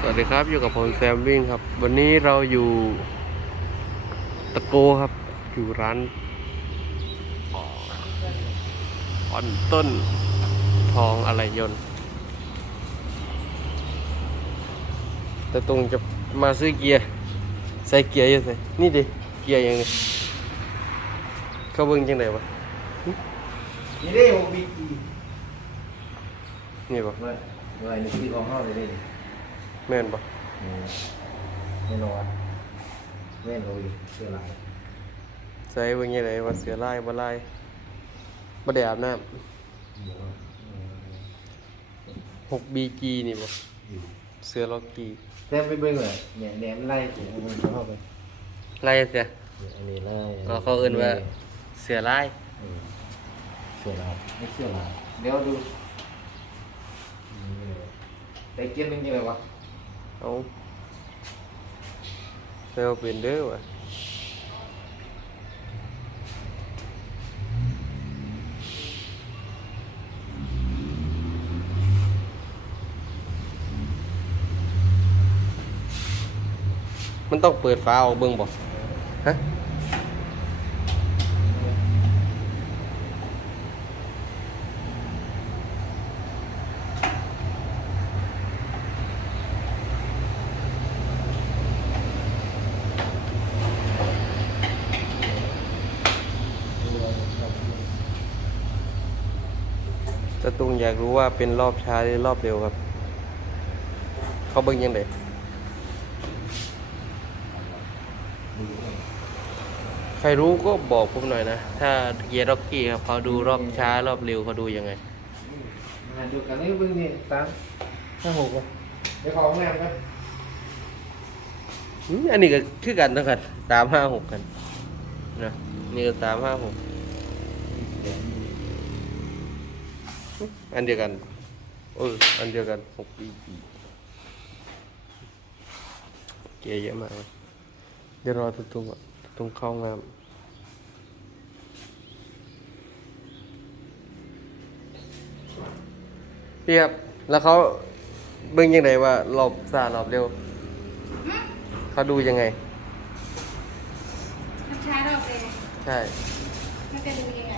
สวัสดีครับอยู่กับผมแซมวิ่งครับ วันนี้เราอยู่ตะโกครับ อยู่ร้านอ่อนต้นทองอะไรยนต์ แต่ตรงจะมาซื้อเกียร์ ใส่เกียร์อยังไงนี่ดิ เกียร์ยังไงเขาเบิ่งจังไดวะนี่ได้หกบีกีนี่ปะเมื่อเมื่อนี่คือของห้าเลยนี่ แม่นปะแน่นอนแม่นโอ้ยเสื้อลายใส่เบิ่งยังไงว่าเสือลายบ่ลายบ่ได้อาบน้ำ 6BG นี่ปะเสือล็อกกี้แต้มไปเบิ่งเลยเนี่ยแหนมไล่ผมมันเข้าไปไล่เสืออันนี้ไล่อ๋อเขาเอิ้นว่าเสือลายเสื้อลายไม่เสื้อลายเดี๋ยวดูแต่เกียร์นึงยังไงวะ เอาเซลเป็นเด้อวะมันต้องเปิดฝาออกเบิ่งบ่ฮะ ตะตุงอยากรู้ว่าเป็นรอบช้าหรือรอบเร็วครับ เขาเบิ่งยังไงใครรู้ก็บอกผมหน่อยนะ ถ้าเกียร์ร็อกกี้ครับเขาดูรอบช้ารอบเร็วเขาดูยังไงมาดูกันนี่เบิ่งนี่สามห้าหกวะเดี๋ยวขอห้องน้ำกันอืมอันนี้ก็คือกันทั้งกันสามห้าหกกันนะนี่ก็สามห้าหก อันเดียวกันเอออันเดียวกันหกปีปีเกียร์เยอะมากเลยเดี๋ยวรอตุ้งๆอะตุ้งเข้างามพี่ครับ แล้วเขาเบิ่งยังไงว่ารอบซารอบเร็ว เขาดูยังไงมันช้ารอบเลยใช่ มันจะดูยังไง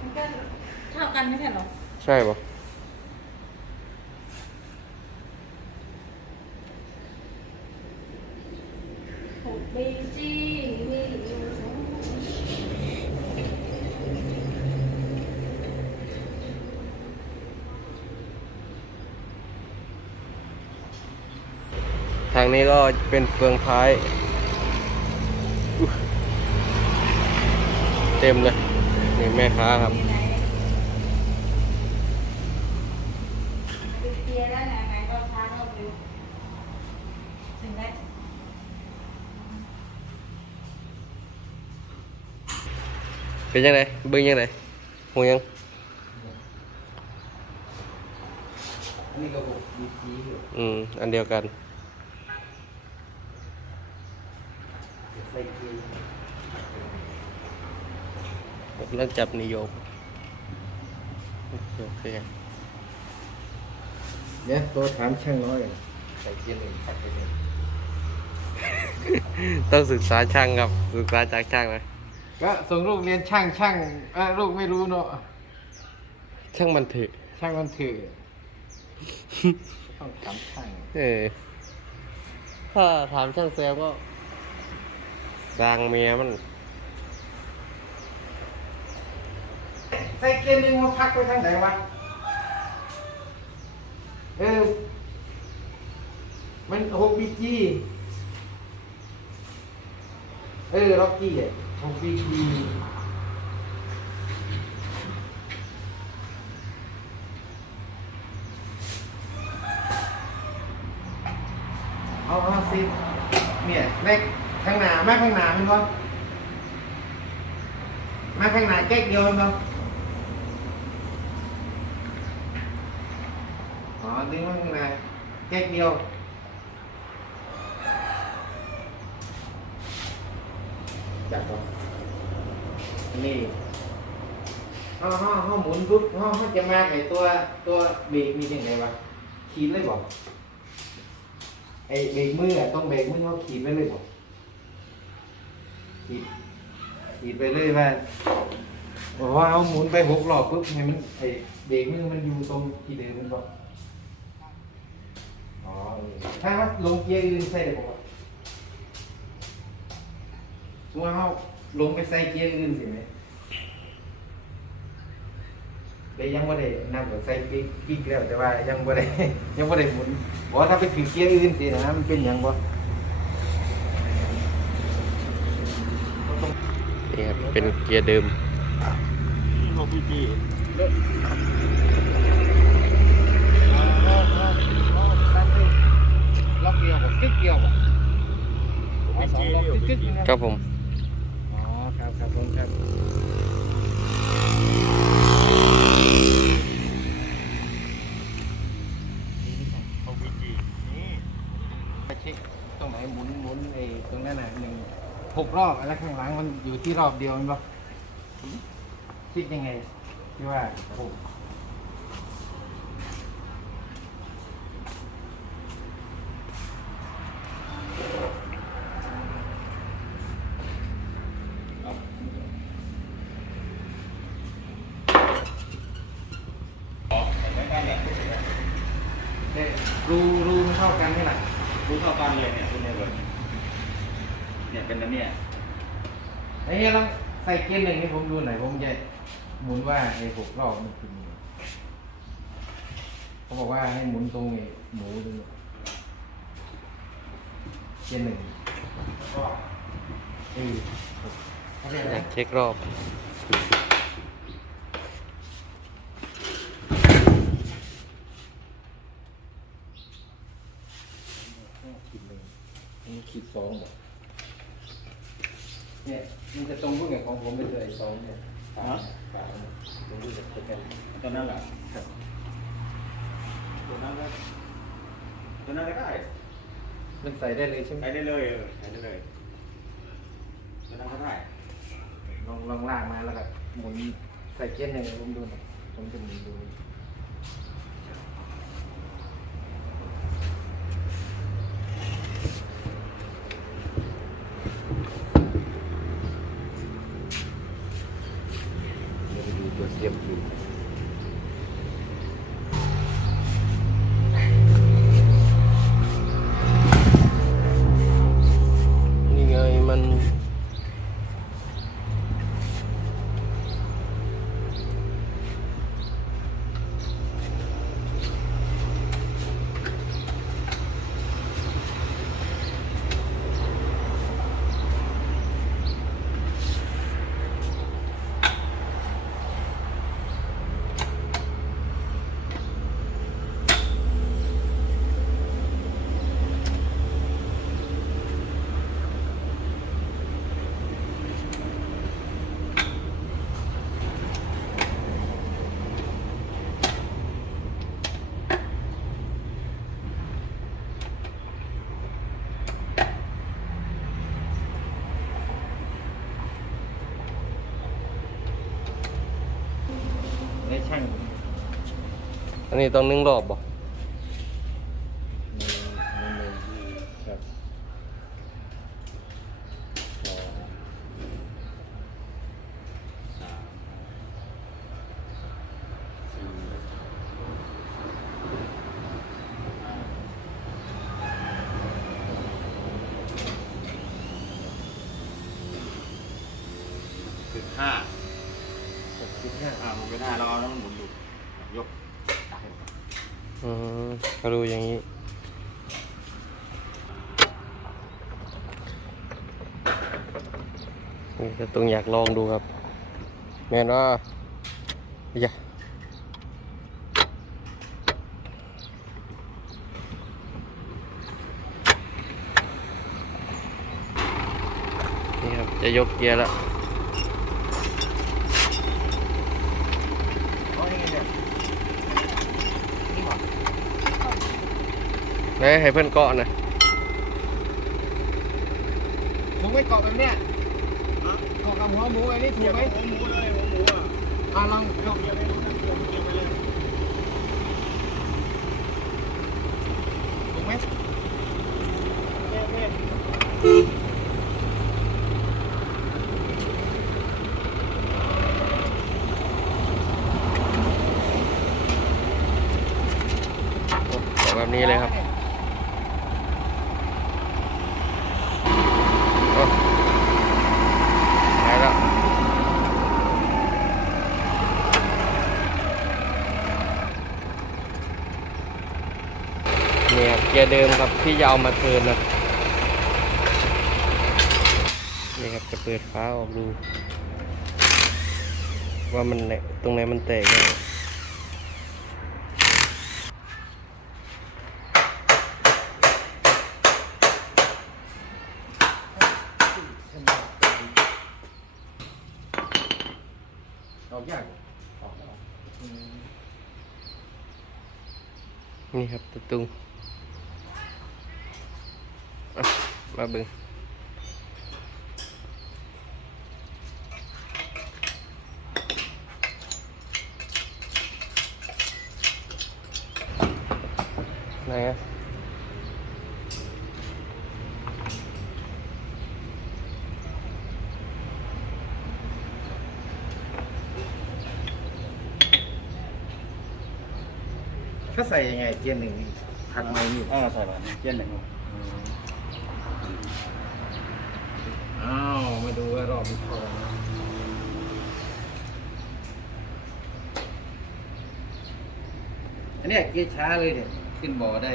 มันก็ เท่ากันไม่ใช่เหรอ ใช่ปะบีจีมีอยู่สองทางนี้ก็เป็นเฟืองท้ายอุ๊ยเต็มเลย นี่แม่ค้าครับ มีไดูเกียร์แล้วนไหนก็ช้ารอบเร็วถึงได้เป็นยังไงบิ่งยังไงหูยังอันนี้ก็หกบีกีอยู่อืม อันเดียวกันใส่เกียร์ผมเริ่มจับนิยมโอเค เนี่ยตัวถามช่างน้อยอย่างใส่เกียร์หนึ่งใส่เกียร์หนึ่งต้องศึกษาช่างครับ ศึกษาจากช่างนะก็ส่งลูกเรียนช่างช่างเออลูกไม่รู้เนาะช่างมันเถอะช่างมันถือต้องถามช่างเออถ้าถามช่างแซมก็สร้างเมียมันใส่เกียร์หนึ่งมาพักไว้ทางไหนวะ เออ มันหกบีจีเออล็อกกี้อะหกบีจีเอาเอาสิเนี่ยเลขข้างหน้าแม่ข้างหน้ามันบ่แม่ข้างหน้าแก๊กเดียวมันบ่อ๋อ ดึงมาข้างหน้าแก๊กเดียวจับก่อนอันนี้ห้าห้าห้าหมุนปุ๊บห้าห้าจะมาไอตัวตัวเบรกมียังไงวะขีดเลยบอกไอเบรกมืออะต้องเบรกมือเขาขีดไว้เลยบอกขีดขีดไปเลยว่าบอกว่าเอาหมุนไปหกรอบปุ๊บให้มันไอเบรกมือมันอยู่ตรงที่เดิมมันบอก ถ้าว่าลงเกียร์อื่นใส่ได้บอกว่าสมมติว่าเขาลงไปใส่เกียร์อื่นสิไหมแต่ยังไม่ได้นั่งกับใส่กิ๊กกิ๊กแล้วแต่ว่ายังไม่ได้ ยังไม่ได้หมุนบอกว่าถ้าไปถึงเกียร์อื่นสินะมันเป็นหยังบ่นี่ครับเป็นเกียร์เดิมโลพีจี ล็ อกเดียวบ่กิ๊กเดียวบ่อ๋อสองล็อกกิ๊กๆนะครับผม อ๋อครับครับผมครับโลพีจีนี่ไปเช็คตรงไหนหมุนหมุนไอ้ตรงนั้นน่ะหนึ่งหกรอบแล้วข้างหลังมันอยู่ที่รอบเดียวมันบ่คิดยังไงที่ว่าหก เนี่ยรูรูมันเท่ากันนี่แหละรู้เท่ากันเลยเนี่ยคุณเนี่ยเลยเนี่ยเป็นอันเนี้ยไอ้เนี้ยลองใส่เกียร์หนึ่งให้ผมดูหน่อยผมจะหมุนว่าไอ้หกรอบมันคือยังไงเขาบอกว่าให้หมุนตรงไอ้หมูดูเกียร์หนึ่งเออเขาเรียกอะไรอยากเช็ครอบ ขีดหนึ่งนี่ขีดสองบอกเนี่ยมันจะตรงพวกอย่างของผมไปเลยไอ้สองเนี่ยฝาฝาเนี่ยตรงนี้จะเป็นกัน ตัวนั้นแหละ ครับ ตัวนั้นแล้วตัวนั้นก็ได้ มันใส่ได้เลยใช่ไหมใช้ได้เลยเออใช้ได้เลยตัวนั้นก็ได้ลองลองลากมาแล้วก็หมุนใส่เกียร์หนึ่งผมดูหน่อยผมจะหมุนดู ได้ช่างอันนี้ต้องนึ่งรอบบ่ครับสองสามสี่ห้าสิบห้าหกสิบ หมุนไปหน้าเราเอาแล้วมันหมุนดูยกอืมก็ดูอย่างนี้ นี่ก็ต้องอยากลองดูครับ แม่นว่าอย่านี่ครับ จะยกเกียร์แล้ว เนี่ยให้เพื่อนเกาะนะมึไม่เกาะแบบเนี้ยเกาะกับหัวหมูไอ้นี่ถูกไหมหัวหมูเลยหัวหมูอะอะลองลองเกี่ยวไปเลยเกี่ยวไปเลยถูกไหมเท่เท่นี้เลยครับ เดิมครับที่จะเอามาเทิร์นนะนี่ครับจะเปิดฟ้าออกดู ว่ามันตรงไหนมันแตกบ้างออกยากนี่ครับตะตุงอะ มาเบึงไหนอะถ้าใส่ยังไงเกียร์หนึ่งนี่หักไม้นี่ อ่าใส่แบบนี้เกียร์หนึ่ง อ้าวมา ดูว่ารอบที่พอนะอันนี้เกียร์ช้าเลยเนี่ยขึ้นบ่อได้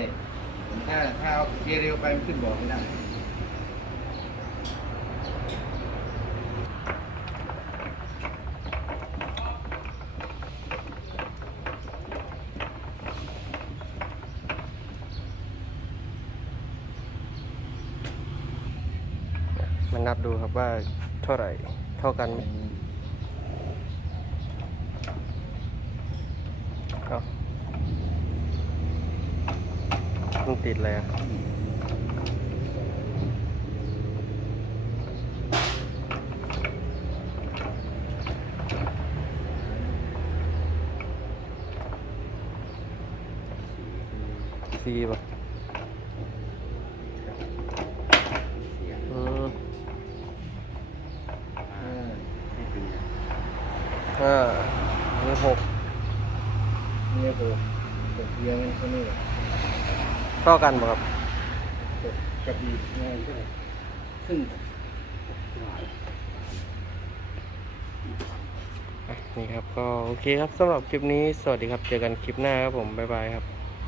ถ้าถ้าเอาเกียร์เร็วไปมันขึ้นบ่อไม่ได้ มันนับดูครับ ว่าเท่าไหร่เท่ากันไหมเอามันติดอะไรอะซีป่ะ ห้าหรือหกนี่ยคือตกเกียร์มันเท่นี้แหละเท่ากันป่ะครับตกกระบี่ง่ายขึ้นขึ้นนี่ครับก็โอเคครับสำหรับคลิปนี้สวัสดีครับ เจอกันคลิปหน้าครับผม บ๊ายบายครับ